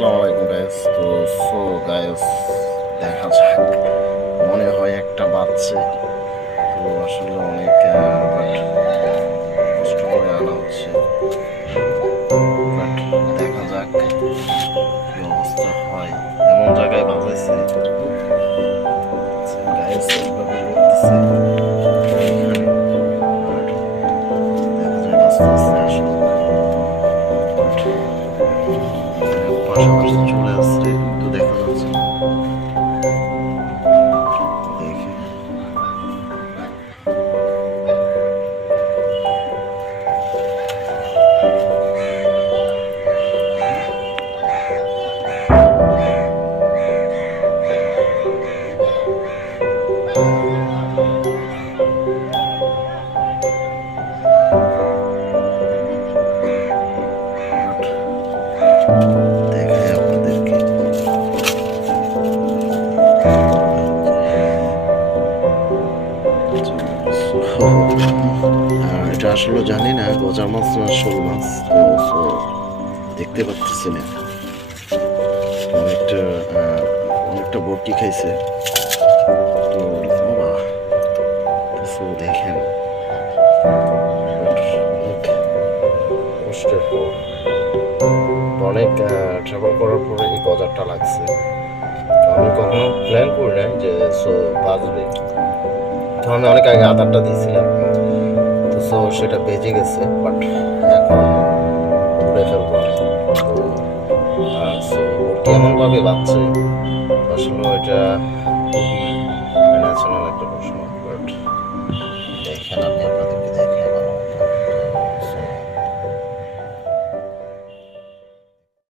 আসসালামু আলাইকুম গাইস। তো গাইস, দেখা যাক, মনে হয় একটা বাচ্চা। তো আসলে অনেক বাট কষ্ট করে আনা হচ্ছে। বাট দেখা যাক কি অবস্থা হয়। এমন জায়গায় বাজাইছে গাইস, এইভাবে লড়তেছে এইখানে। বাট দেখা যায় আস্তে আস্তে আসলে পাশাপাশি চলে আসছে, কিন্তু দেখা যাচ্ছে না। দেখে দেখায় আপনাদেরকে। এটা আসলে জানি না গজার মাছ না শোল মাছ। তো দেখতে পাচ্ছি না। অনেকটা অনেকটা বরকি খাইছে। তো বাবা, দেখেন অনেক কষ্টের পর, অনেক ট্রাভেল করার পরে এই গজারটা লাগছে। আমি কখনো প্ল্যান করি নাই যে বাজবে। তো আমি অনেক আগে আদারটা দিয়েছিলাম, তো সেটা বেজে গেছে। বাট এখন উড়ে ফেলবো আমি। তো ওটি এমনভাবে বাজছে, আসলে এটা খুবই ন্যাচারাল একটা প্রশ্ন।